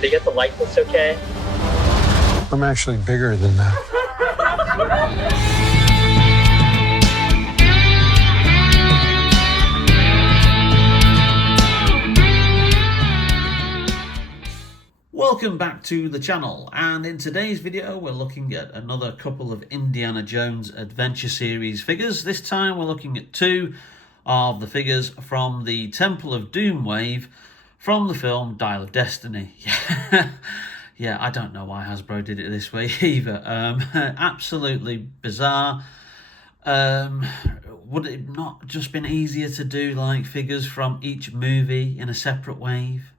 Did they get the likeness okay? I'm actually bigger than that. Welcome back to the channel, and in today's video we're looking at another couple of Indiana Jones Adventure Series figures. This time we're looking at two of the figures from the Temple of Doom wave from the film Dial of Destiny. Yeah, I don't know why Hasbro did it this way either. Absolutely bizarre. Would it not just been easier to do like figures from each movie in a separate wave?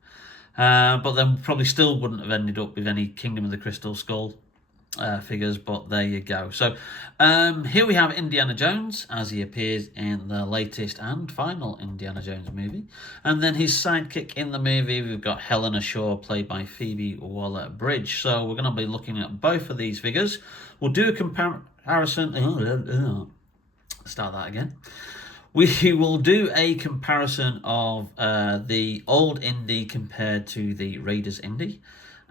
But then probably still wouldn't have ended up with any Kingdom of the Crystal Skull figures, but there you go. So here we have Indiana Jones as he appears in the latest and final Indiana Jones movie, and then his sidekick in the movie we've got Helena Shaw, played by Phoebe Waller-Bridge. So we're going to be looking at both of these figures. We'll do a comparison. Start that again. We will do a comparison of the old Indy compared to the Raiders Indy.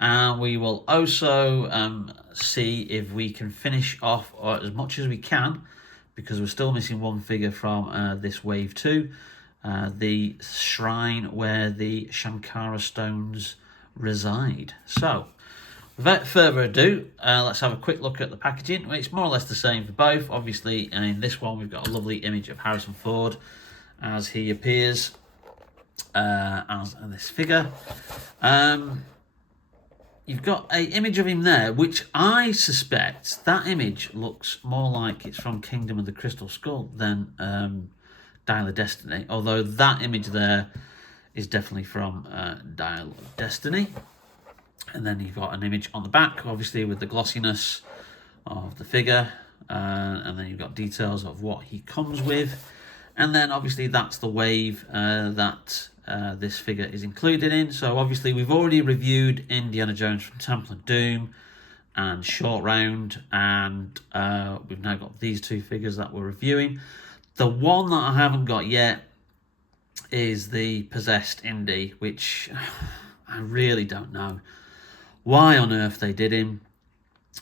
And we will also see if we can finish off as much as we can, because we're still missing one figure from this wave 2, the shrine where the Shankara stones reside. So without further ado, let's have a quick look at the packaging. It's more or less the same for both. Obviously, in this one, we've got a lovely image of Harrison Ford as he appears as this figure. You've got an image of him there, which I suspect that image looks more like it's from Kingdom of the Crystal Skull than Dial of Destiny. Although that image there is definitely from Dial of Destiny. And then you've got an image on the back, obviously with the glossiness of the figure. And then you've got details of what he comes with. And then obviously that's the wave that this figure is included in. So obviously we've already reviewed Indiana Jones from Temple of Doom and Short Round. And we've now got these two figures that we're reviewing. The one that I haven't got yet is the Possessed Indy, which I really don't know why on earth they did him.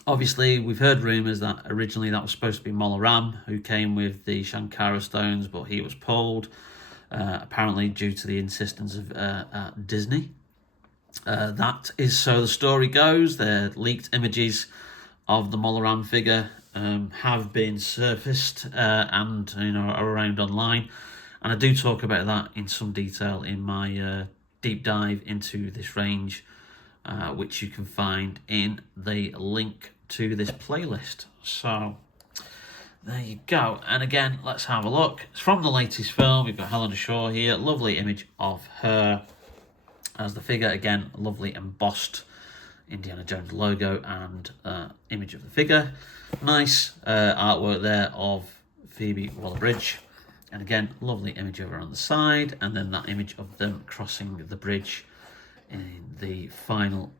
Obviously, we've heard rumours that originally that was supposed to be Mola Ram, who came with the Shankara stones, but he was pulled, apparently due to the insistence of Disney. That is so the story goes. The leaked images of the Mola Ram figure have been surfaced and are around online, and I do talk about that in some detail in my deep dive into this range, which you can find in the link to this playlist. So there you go. And again, let's have a look. It's from the latest film. We've got Helena Shaw here. Lovely image of her as the figure. Again, lovely embossed Indiana Jones logo and image of the figure. Nice artwork there of Phoebe Waller-Bridge. And again, lovely image of her on the side. And then that image of them crossing the bridge in the final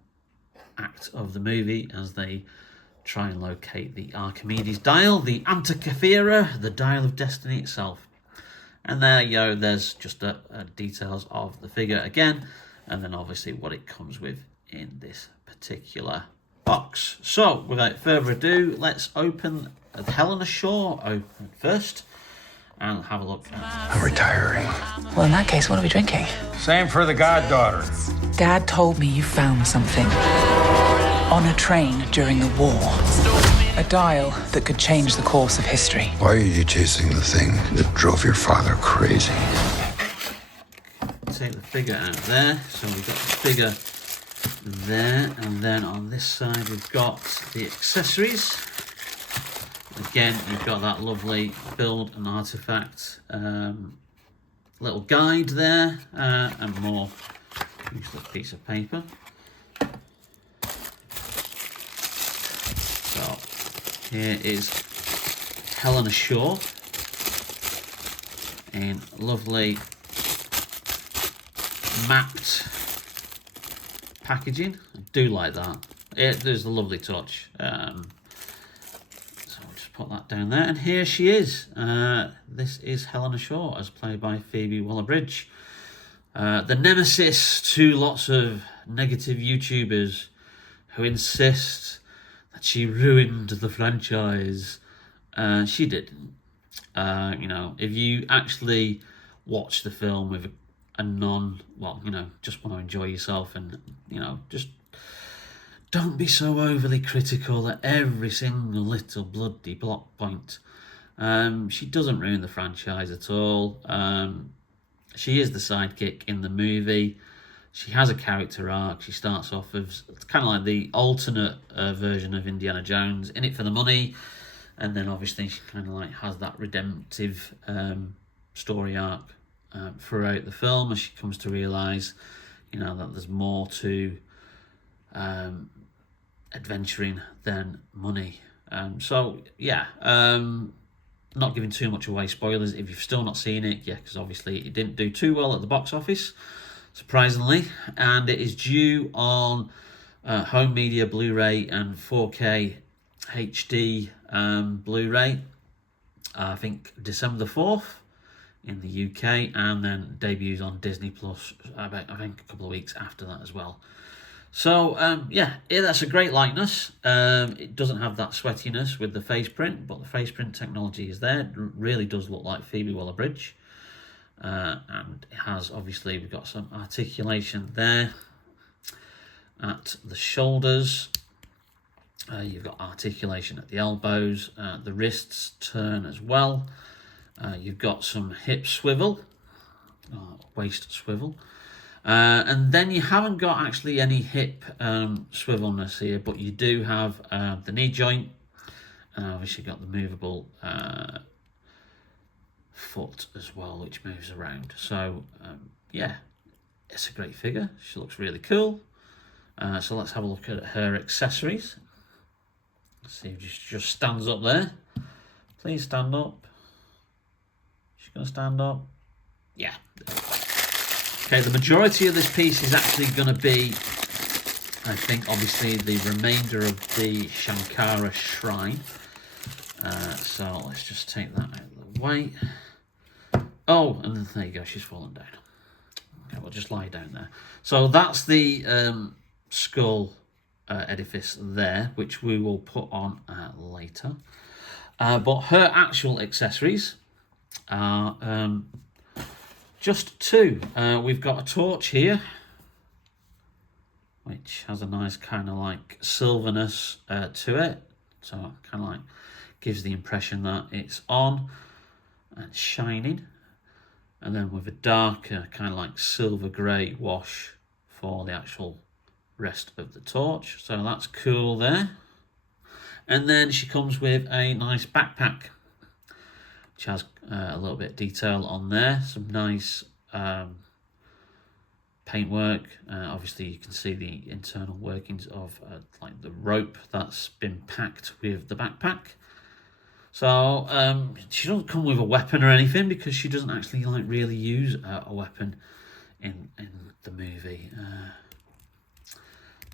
act of the movie as they try and locate the Archimedes dial, the Antikythera, the Dial of Destiny itself. And there you go, there's just details of the figure again, and then obviously what it comes with in this particular box. So without further ado, let's open Helena Shaw open first and have a look at. I'm retiring. Well, in that case, what are we drinking? Same for the goddaughter. Dad told me you found something on a train during the war. A dial that could change the course of history. Why are you chasing the thing that drove your father crazy? Take the figure out there. So we've got the figure there, and then on this side we've got the accessories. Again, you've got that lovely build and artifact little guide there, and more useless piece of paper. So here is Helena Shaw in lovely matte packaging. I do like that. There's a lovely touch. So I'll just put that down there. And here she is. This is Helena Shaw, as played by Phoebe Waller-Bridge. The nemesis to lots of negative YouTubers who insist that she ruined the franchise. She didn't. If you actually watch the film with just want to enjoy yourself and, just don't be so overly critical at every single little bloody plot point. She doesn't ruin the franchise at all. She is the sidekick in the movie. She has a character arc. She starts off as kind of like the alternate version of Indiana Jones, in it for the money, and then obviously she kind of like has that redemptive story arc throughout the film as she comes to realise, that there's more to adventuring than money. Not giving too much away, spoilers if you've still not seen it, because obviously it didn't do too well at the box office, surprisingly, and it is due on home media Blu-ray and 4K HD Blu-ray, I think December the 4th in the UK, and then debuts on Disney Plus I think a couple of weeks after that as well. So, that's a great likeness. It doesn't have that sweatiness with the face print, but the face print technology is there. It really does look like Phoebe Waller-Bridge. And it has, obviously, we've got some articulation there at the shoulders. You've got articulation at the elbows. The wrists turn as well. You've got some hip swivel, waist swivel. And then you haven't got actually any hip swivelness here, but you do have the knee joint. Obviously got the movable foot as well, which moves around. So, it's a great figure. She looks really cool. So let's have a look at her accessories. Let's see if she just stands up there. Please stand up. She's going to stand up. Yeah. Okay, the majority of this piece is actually going to be, I think, obviously the remainder of the Shankara shrine. So let's just take that out of the way. Oh, and there you go, she's fallen down. Okay, we'll just lie down there. So that's the skull edifice there, which we will put on later. But her actual accessories are just two. We've got a torch here, which has a nice kind of like silverness to it. So kind of like gives the impression that it's on and shining. And then with a darker kind of like silver grey wash for the actual rest of the torch. So that's cool there. And then she comes with a nice backpack, which has a little bit of detail on there. Some nice paintwork. Obviously you can see the internal workings of like the rope that's been packed with the backpack. So she doesn't come with a weapon or anything, because she doesn't actually like really use a weapon in the movie.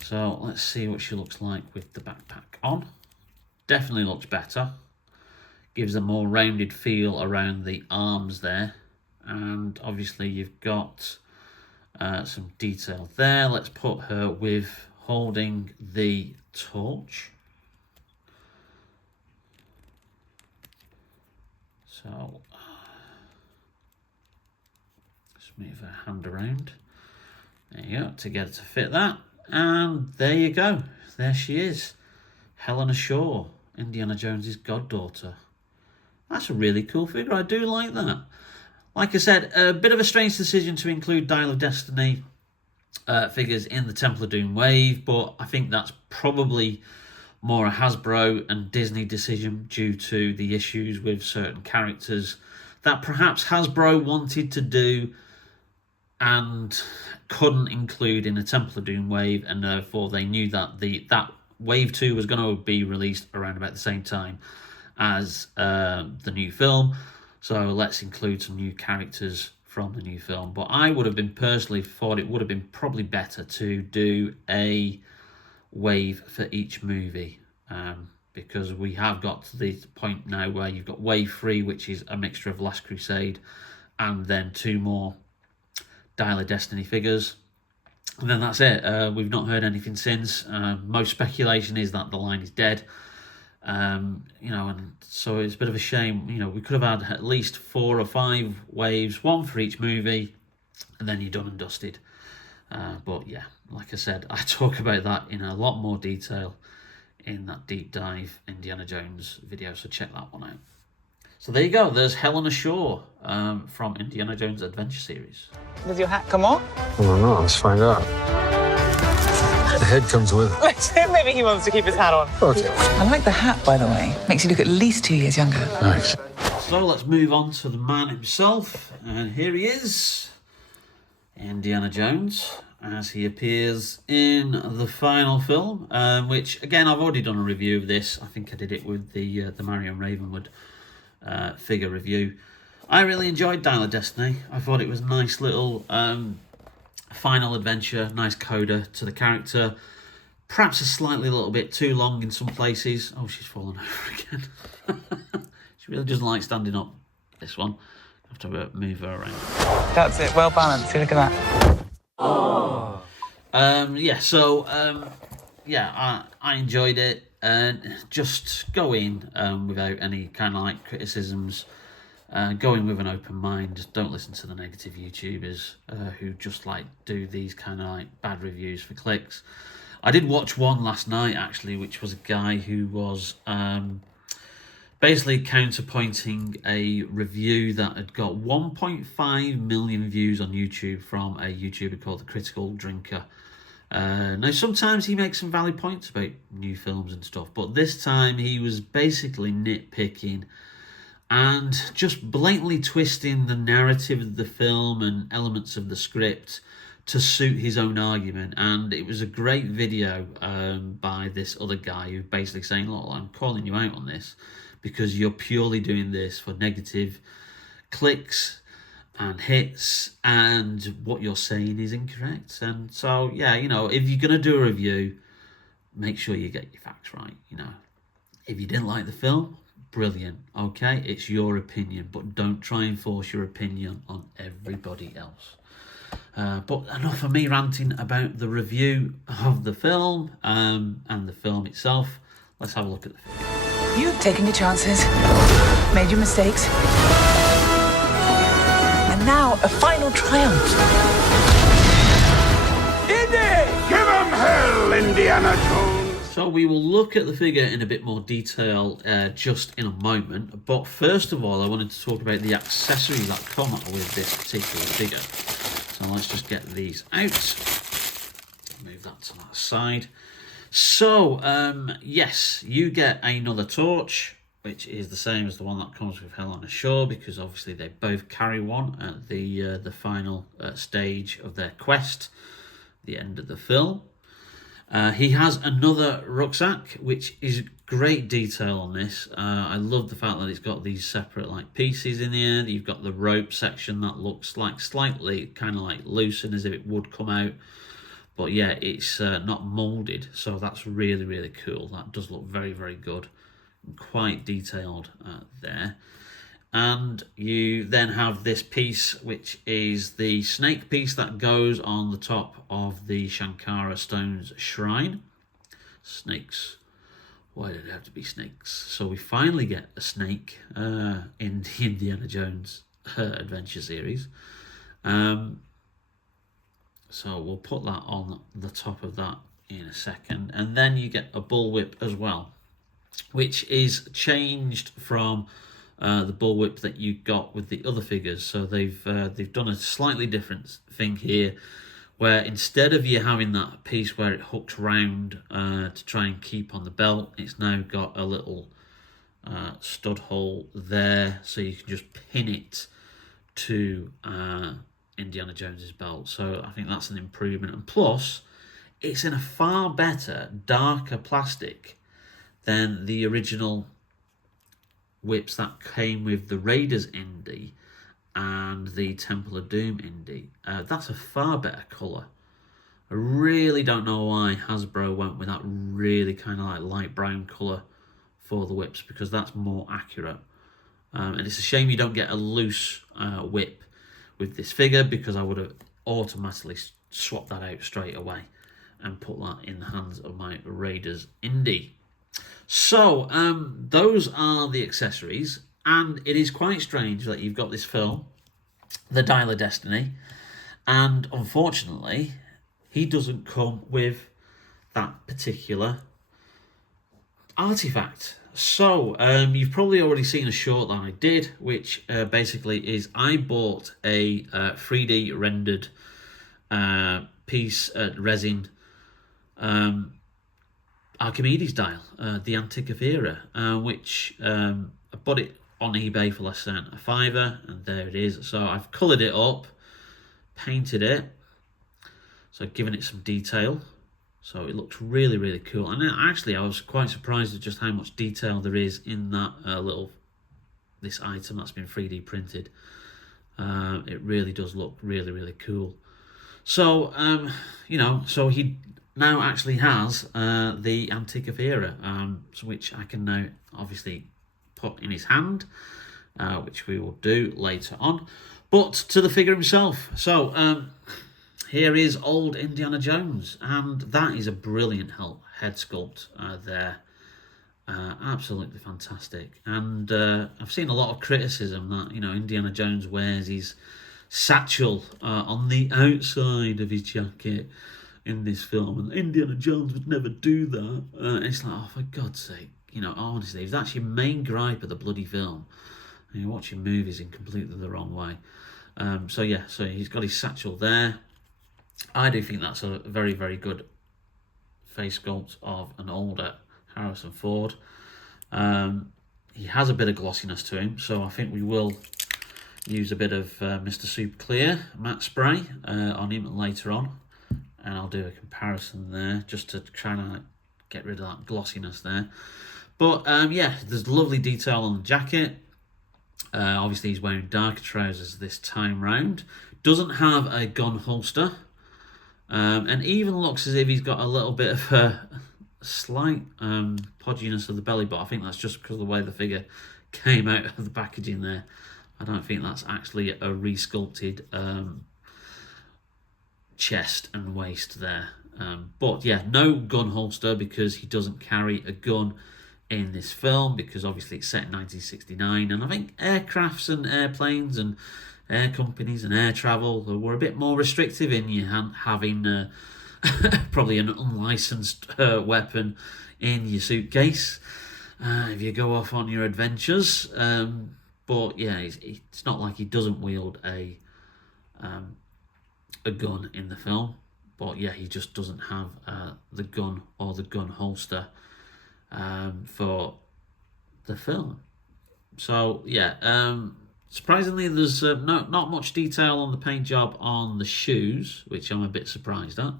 So let's see what she looks like with the backpack on. Definitely looks better. Gives a more rounded feel around the arms there. And obviously you've got some detail there. Let's put her with holding the torch. So just move her hand around. There you go, to get her to fit that. And there you go. There she is. Helena Shaw, Indiana Jones's goddaughter. That's a really cool figure. I do like that. Like I said, a bit of a strange decision to include Dial of Destiny figures in the Temple of Doom wave, but I think that's probably more a Hasbro and Disney decision due to the issues with certain characters that perhaps Hasbro wanted to do and couldn't include in a Temple of Doom wave, and therefore they knew that that wave 2 was going to be released around about the same time as the new film. So let's include some new characters from the new film. But I would have been personally thought it would have been probably better to do a wave for each movie, because we have got to the point now where you've got wave 3, which is a mixture of Last Crusade and then 2 more Dial of Destiny figures. And then that's it. We've not heard anything since. Most speculation is that the line is dead. And so it's a bit of a shame. We could have had at least 4 or 5 waves, one for each movie, and then you're done and dusted. But yeah, like I said, I talk about that in a lot more detail in that deep dive Indiana Jones video, so check that one out. So there you go, there's Helena Shaw from Indiana Jones Adventure Series. Does your hat come off? I don't know. Let's find out. The head comes with it. Maybe he wants to keep his hat on. Okay. I like the hat, by the way. Makes you look at least 2 years younger. Nice. So let's move on to the man himself, and here he is, Indiana Jones, as he appears in the final film, which, again, I've already done a review of this. I think I did it with the Marion Ravenwood figure review. I really enjoyed Dial of Destiny. I thought it was a nice little final adventure, nice coda to the character. Perhaps a little bit too long in some places. Oh, she's fallen over again. She really doesn't like standing up, this one. I have to move her around. That's it, well balanced. See, look at that. Oh. I enjoyed it. And just go in without any kind of like criticisms. Go in with an open mind. Don't listen to the negative YouTubers who just like do these kind of like bad reviews for clicks. I did watch one last night actually, which was a guy who was basically counterpointing a review that had got 1.5 million views on YouTube from a YouTuber called The Critical Drinker. Now, sometimes he makes some valid points about new films and stuff, but this time he was basically nitpicking and just blatantly twisting the narrative of the film and elements of the script to suit his own argument. And it was a great video by this other guy who basically saying, look, I'm calling you out on this because you're purely doing this for negative clicks and hits, and what you're saying is incorrect. And so, yeah, if you're going to do a review, make sure you get your facts right. If you didn't like the film, brilliant, okay, it's your opinion, but don't try and force your opinion on everybody else. But enough of me ranting about the review of the film and the film itself. Let's have a look at the film. You've taken your chances, made your mistakes, and now a final triumph. Indy! Give him hell, Indiana Jones! So we will look at the figure in a bit more detail just in a moment. But first of all, I wanted to talk about the accessories that come with this particular figure. So let's just get these out. Move that to that side. So, yes, you get another torch, which is the same as the one that comes with Helena Shaw, because obviously they both carry one at the final stage of their quest, the end of the film. He has another rucksack, which is great detail on this. I love the fact that it's got these separate like pieces in the end. You've got the rope section that looks like slightly kind of like loosened as if it would come out. But yeah, it's not moulded, so that's really, really cool. That does look very, very good. Quite detailed there. And you then have this piece, which is the snake piece that goes on the top of the Shankara Stone's shrine. Snakes. Why did it have to be snakes? So we finally get a snake in the Indiana Jones Adventure series. So we'll put that on the top of that in a second. And then you get a bullwhip as well, which is changed from the bullwhip that you got with the other figures. So they've done a slightly different thing here, where instead of you having that piece where it hooks round to try and keep on the belt, it's now got a little stud hole there, so you can just pin it to Indiana Jones's belt. So I think that's an improvement, and plus it's in a far better, darker plastic than the original whips that came with the Raiders Indy and the Temple of Doom Indy. That's a far better colour. I really don't know why Hasbro went with that really kind of like light brown colour for the whips, because that's more accurate. And it's a shame you don't get a loose whip with this figure, because I would have automatically swap that out straight away and put that in the hands of my Raiders Indy. So, those are the accessories, and it is quite strange that you've got this film, The Dial of Destiny, and unfortunately, he doesn't come with that particular artifact. So, you've probably already seen a short that I did, which basically is I bought a 3D rendered piece resin Archimedes dial, the Antique of Era, which I bought it on eBay for less than a fiver, and there it is. So I've coloured it up, painted it, so given it some detail. So it looks really, really cool. And actually, I was quite surprised at just how much detail there is in that this item that's been 3D printed. It really does look really, really cool. So, so he now actually has the Antique of Era, which I can now obviously put in his hand, which we will do later on. But to the figure himself. So, here is old Indiana Jones, and that is a brilliant head sculpt there. Absolutely fantastic. And I've seen a lot of criticism that, Indiana Jones wears his satchel on the outside of his jacket in this film, and Indiana Jones would never do that. It's like, oh, for God's sake, honestly, if that's your main gripe of the bloody film, and you're watching movies in completely the wrong way. So he's got his satchel there. I do think that's a very, very good face sculpt of an older Harrison Ford. He has a bit of glossiness to him, so I think we will use a bit of Mr. Super Clear matte spray on him later on, and I'll do a comparison there just to try and get rid of that glossiness there. But there's lovely detail on the jacket. Obviously he's wearing darker trousers this time round. Doesn't have a gun holster. And even looks as if he's got a little bit of a slight podginess of the belly, but I think that's just because of the way the figure came out of the packaging there. I don't think that's actually a resculpted chest and waist there. But yeah, no gun holster because he doesn't carry a gun in this film, because obviously it's set in 1969, and I think aircrafts and airplanes and air companies and air travel were a bit more restrictive in you having probably an unlicensed weapon in your suitcase if you go off on your adventures. But yeah, it's not like he doesn't wield a gun in the film. But yeah, he just doesn't have the gun or the gun holster for the film. So yeah, surprisingly, there's not much detail on the paint job on the shoes, which I'm a bit surprised at.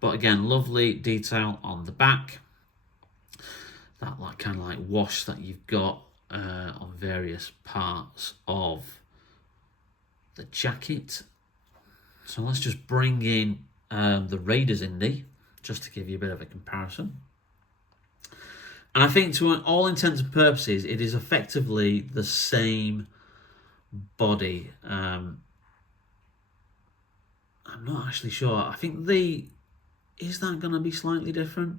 But again, lovely detail on the back. That kind of like wash that you've got on various parts of the jacket. So let's just bring in the Raiders Indy, just to give you a bit of a comparison. And I think to all intents and purposes, it is effectively the same body. I'm not actually sure. I think is that going to be slightly different?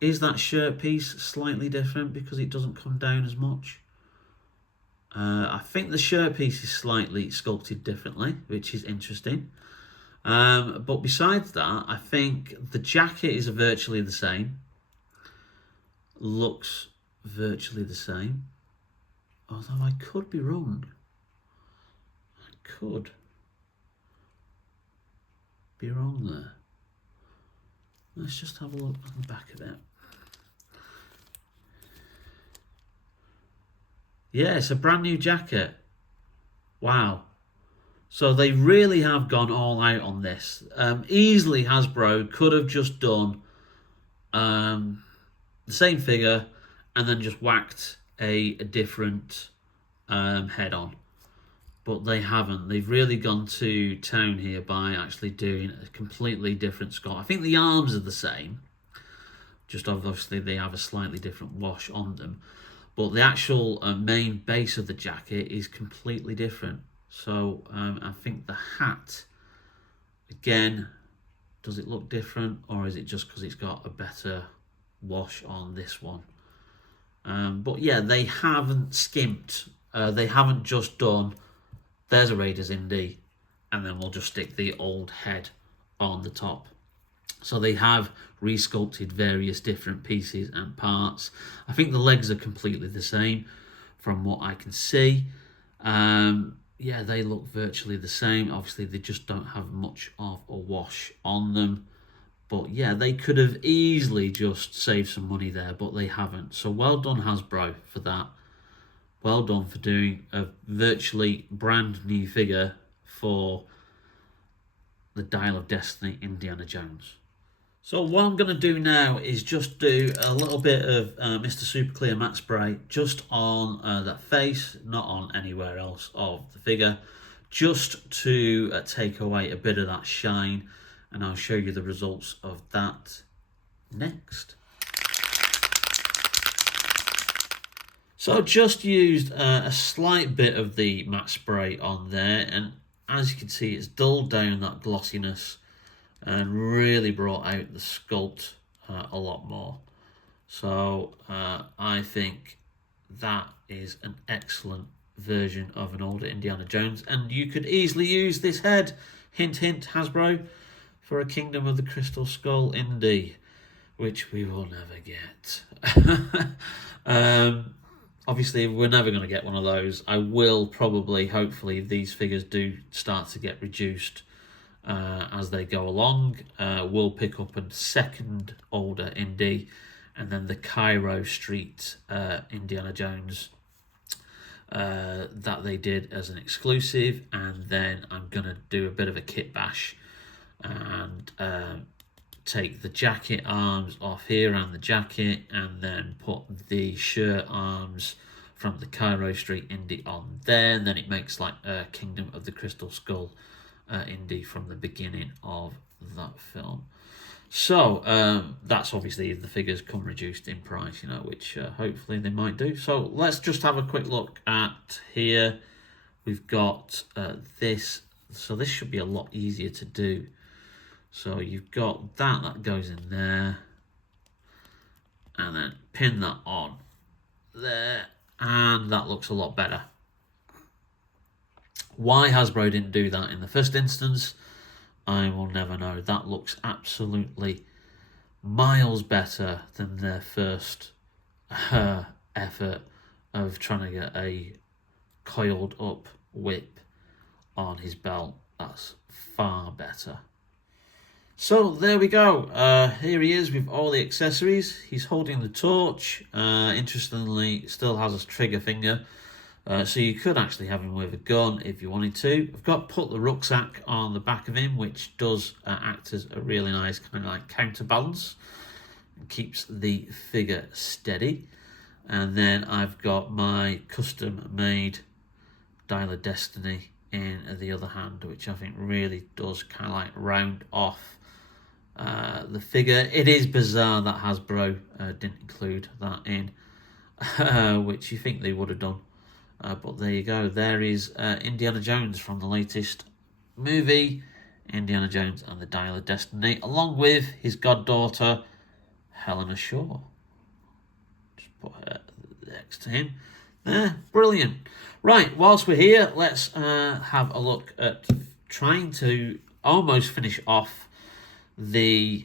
Is that shirt piece slightly different because it doesn't come down as much? I think the shirt piece is slightly sculpted differently, which is interesting. But besides that, I think the jacket is virtually the same. Looks virtually the same. Although I could be wrong. I could be wrong there. Let's just have a look on the back of it. Yeah, it's a brand new jacket. Wow. So they really have gone all out on this. Easily Hasbro could have just done the same figure and then just whacked a different head on. But they haven't. They've really gone to town here by actually doing a completely different sculpt. I think the arms are the same. Just obviously they have a slightly different wash on them. But the actual main base of the jacket is completely different. So I think the hat Again, does it look different, or is it just because it's got a better wash on this one? But yeah, they haven't skimped. They haven't just done, there's a Raiders Indy, and then we'll just stick the old head on the top. So they have resculpted various different pieces and parts. I think the legs are completely the same from what I can see. Yeah, they look virtually the same. Obviously, they just don't have much of a wash on them. But yeah, they could have easily just saved some money there, but they haven't. So well done, Hasbro, for that. Well done for doing a virtually brand new figure for the Dial of Destiny Indiana Jones. So what I'm going to do now is just do a little bit of Mr. Super Clear matte spray just on that face, not on anywhere else of the figure, just to take away a bit of that shine, and I'll show you the results of that next. So I've just used a slight bit of the matte spray on there, and as you can see, it's dulled down that glossiness and really brought out the sculpt a lot more. So I think that is an excellent version of an older Indiana Jones, and you could easily use this head, hint hint Hasbro, for a Kingdom of the Crystal Skull Indy, which we will never get. Obviously, we're never going to get one of those. I will probably, hopefully, these figures do start to get reduced as they go along. We'll pick up a second older Indy, and then the Cairo Street Indiana Jones that they did as an exclusive, and then I'm going to do a bit of a kit bash and take the jacket arms off here and the jacket, and then put the shirt arms from the Cairo Street Indy on there, and then it makes like a Kingdom of the Crystal Skull Indy from the beginning of that film. So that's obviously if the figures come reduced in price, you know, which hopefully they might do. So let's just have a quick look at here. We've got this, so this should be a lot easier to do. So you've got that goes in there, and then pin that on there, and that looks a lot better. Why Hasbro didn't do that in the first instance, I will never know. That looks absolutely miles better than their first effort of trying to get a coiled up whip on his belt. That's far better. So there we go. Here he is with all the accessories. He's holding the torch. Interestingly, still has a trigger finger. So you could actually have him with a gun if you wanted to. I've put the rucksack on the back of him, which does act as a really nice kind of like counterbalance. And keeps the figure steady. And then I've got my custom made Dial of Destiny in the other hand, which I think really does kind of like round off the figure. It is bizarre that Hasbro didn't include that in, which you think they would have done. But there you go. There is Indiana Jones from the latest movie, Indiana Jones and the Dial of Destiny, along with his goddaughter, Helena Shaw. Just put her next to him. There, brilliant. Right, whilst we're here, let's have a look at trying to almost finish off the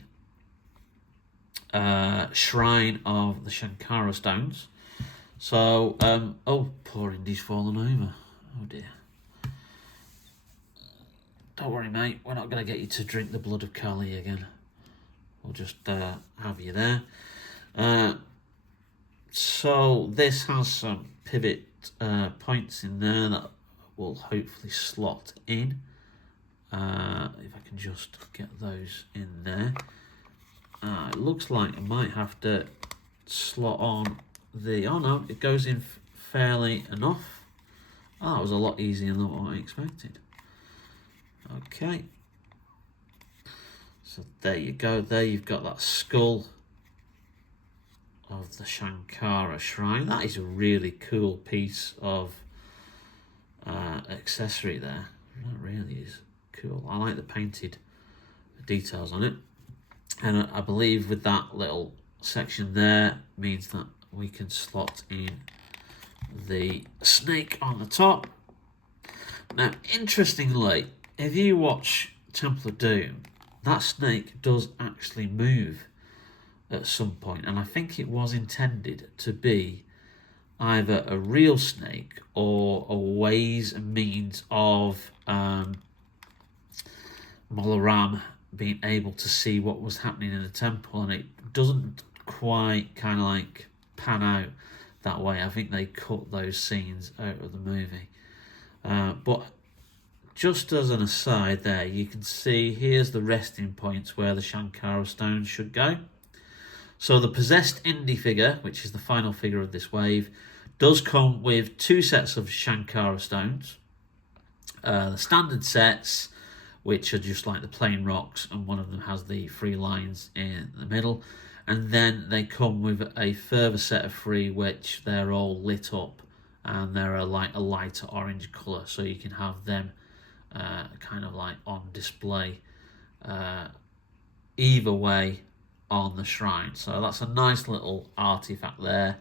Shrine of the Shankara Stones. So, oh, poor Indy's fallen over. Oh dear. Don't worry, mate. We're not going to get you to drink the blood of Kali again. We'll just have you there. So, this has some pivot points in there that will hopefully slot in. If I can just get those in there. It looks like I might have to slot on the... Oh no, it goes in fairly enough. Oh, that was a lot easier than what I expected. Okay. So there you go. There you've got that skull of the Shankara Shrine. That is a really cool piece of accessory there. That really is cool. I like the painted details on it. And I believe with that little section there means that we can slot in the snake on the top. Now, interestingly, if you watch Temple of Doom, that snake does actually move at some point, and I think it was intended to be either a real snake or a ways and means of Molaram being able to see what was happening in the temple, and it doesn't quite kind of like pan out that way. I think they cut those scenes out of the movie. But just as an aside there, you can see here's the resting points where the Shankara stones should go. So the possessed Indy figure, which is the final figure of this wave, does come with 2 sets of Shankara stones. The standard sets, which are just like the plain rocks, and one of them has the 3 lines in the middle. And then they come with a further set of 3, which they're all lit up, and they're like a lighter orange colour, so you can have them kind of like on display either way on the shrine. So that's a nice little artifact there.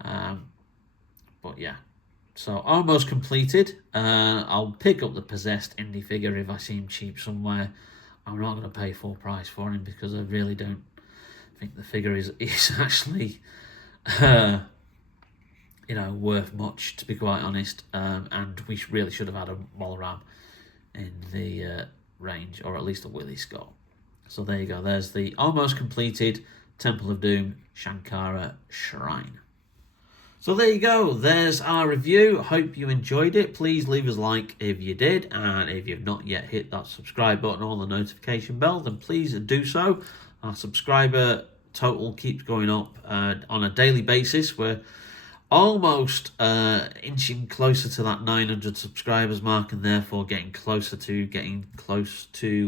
But yeah, so almost completed. I'll pick up the possessed Indy figure if I see him cheap somewhere. I'm not going to pay full price for him because I really don't think the figure is actually worth much, to be quite honest. And we really should have had a Molaram in the range, or at least a Willie Scott. So there you go. There's the almost completed Temple of Doom Shankara Shrine. So there you go. There's our review. Hope you enjoyed it. Please leave us a like if you did. And if you've not yet hit that subscribe button or the notification bell, then please do so. Our subscriber total keeps going up on a daily basis. We're almost inching closer to that 900 subscribers mark, and therefore getting close to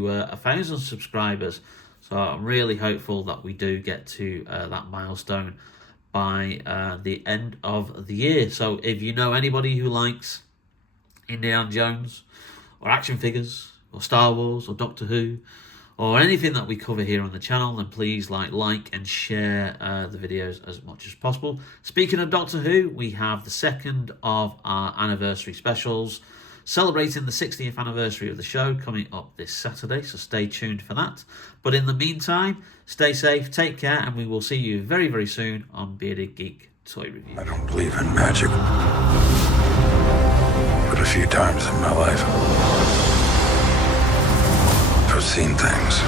1,000 subscribers. So I'm really hopeful that we do get to that milestone by the end of the year. So if you know anybody who likes Indiana Jones or action figures or Star Wars or Doctor Who or anything that we cover here on the channel, then please like and share the videos as much as possible. Speaking of Doctor Who, we have the second of our anniversary specials celebrating the 60th anniversary of the show coming up this Saturday, so stay tuned for that. But in the meantime, stay safe, take care, and we will see you very, very soon on Bearded Geek Toy Review. I don't believe in magic, but a few times in my life, I've seen things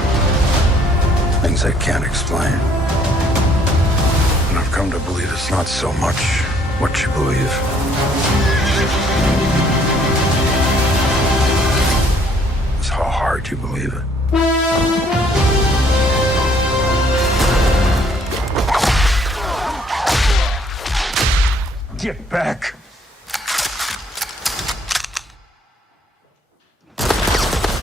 I can't explain. And I've come to believe it's not so much what you believe. It's how hard you believe it. Get back!